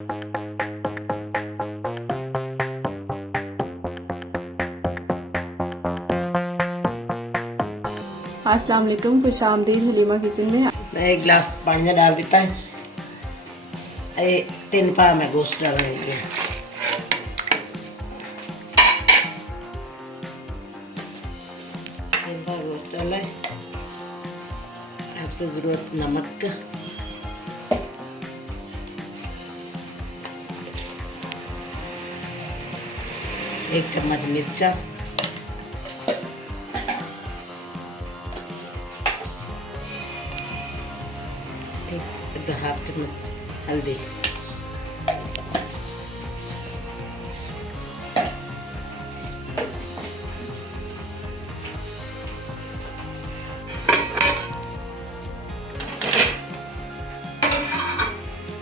अस्सलाम वालेकुम, खुश आमदीद हलीमा किचन में। मैं एक गिलास पानी डाल देता है। 3 पा मैं गोश्त डाल रही हूँ। गोश्त डाला है। आपसे ज़रूरत नमक का, एक चम्मच मिर्चा, एक हाफ चम्मच हल्दी,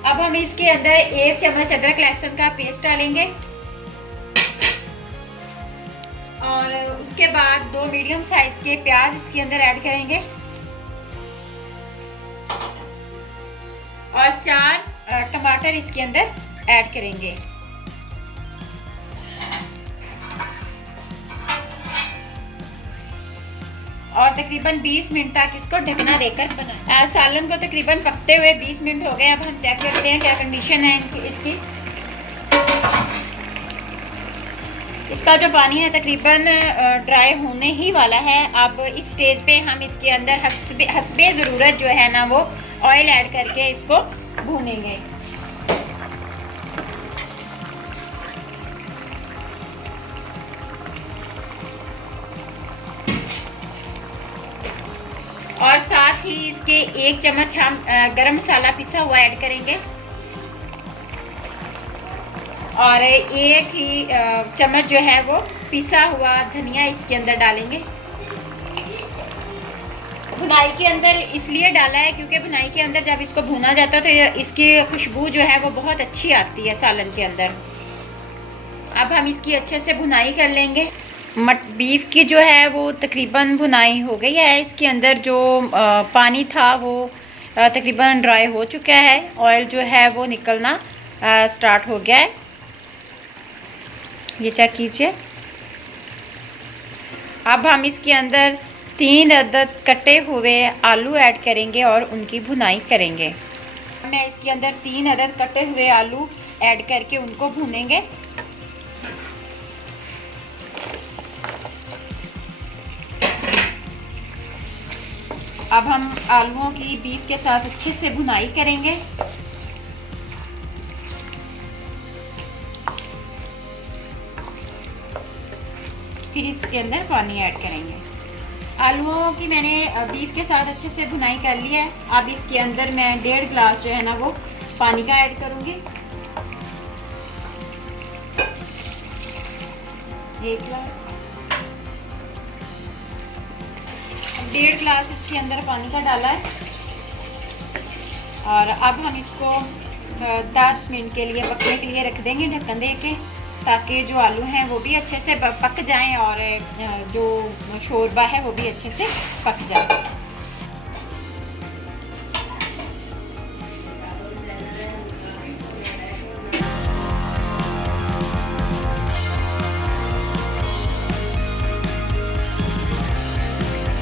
अब हम इसके अंदर 1 चम्मच अदरक लहसुन का पेस्ट डालेंगे और उसके बाद 2 मीडियम साइज के प्याज इसके अंदर ऐड करेंगे और 4 टमाटर इसके अंदर ऐड करेंगे और तकरीबन 20 मिनट तक इसको ढकना देकर बनाएं। सालन को तकरीबन पकते हुए 20 मिनट हो गए। अब हम चेक करते हैं क्या कंडीशन है इसकी। इसका जो पानी है तकरीबन ड्राई होने ही वाला है। अब इस स्टेज पे हम इसके अंदर हस्बे ज़रूरत जो है ना वो ऑयल ऐड करके इसको भूनेंगे। और साथ ही इसके 1 चम्मच हम गरम मसाला पिसा हुआ ऐड करेंगे और 1 ही चम्मच जो है वो पिसा हुआ धनिया इसके अंदर डालेंगे। भुनाई के अंदर इसलिए डाला है क्योंकि भुनाई के अंदर जब इसको भुना जाता है तो इसकी खुशबू जो है वो बहुत अच्छी आती है सालन के अंदर। अब हम इसकी अच्छे से भुनाई कर लेंगे। बीफ की जो है वो तकरीबन भुनाई हो गई है। इसके अंदर जो पानी था वो तकरीबन ड्राई हो चुका है। ऑयल जो है वो निकलना स्टार्ट हो गया है, ये चेक कीजिए। अब हम इसके अंदर 3 अदद कटे हुए आलू ऐड करेंगे और उनकी भुनाई करेंगे। मैं इसके अंदर 3 अदद कटे हुए आलू ऐड करके उनको भूनेंगे। अब हम आलूओं की बीफ के साथ अच्छे से भुनाई करेंगे। फिर इसके अंदर पानी ऐड करेंगे। आलूओं की मैंने बीफ के साथ अच्छे से भुनाई कर ली है। अब इसके अंदर मैं 1.5 गिलास जो है ना वो पानी का ऐड करूँगी। 1 गिलास, 1.5 गिलास इसके अंदर पानी का डाला है और अब हम इसको 10 मिनट के लिए पकने के लिए रख देंगे ढक्कन दे के, ताकि जो आलू हैं वो भी अच्छे से पक जाएं और जो शोरबा है वो भी अच्छे से पक जाए।